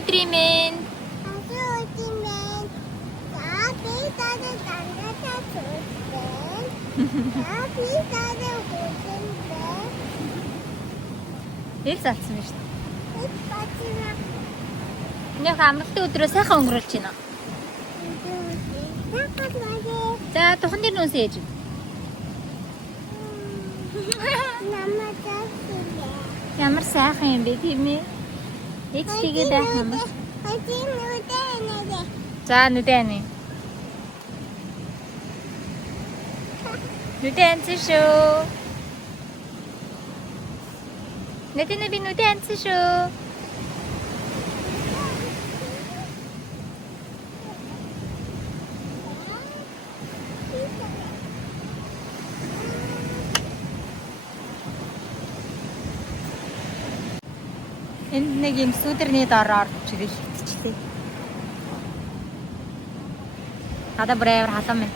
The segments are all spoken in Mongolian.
өдрийн минь. Ил залсан байна шүү дээ. Энэ амралтын өдрөө сайхан өнгөрүүлж байна. За тухан дээр нүүс ээж. Ямар сайхан юм бэ тийм ээ? Ээж тэгээд байх юм ба. За нүдэн. Нүдэн шүү. Нүдэн би нүдэн шүү. Энд нэг юм сүдэрний дороор чирэл хитчихлээ. Хада брэвэр хасам минь.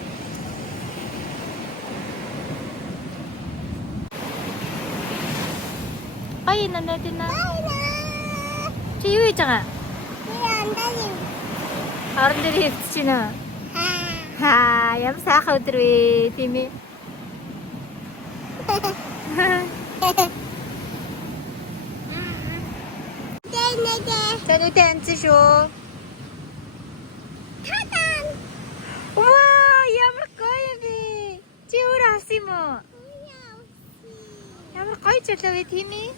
Ай нанадина. Чи юу хийж байгаа? Харин дээр хөвчих чинь. Хаа, ямар сайхан өдөр вэ, тийм ээ. За нүдэн шүү. Тадан. Вау, ямар гоё вэ? Чи өөр авсан юм уу? Ямар гоё ч болов вэ, тийм ээ?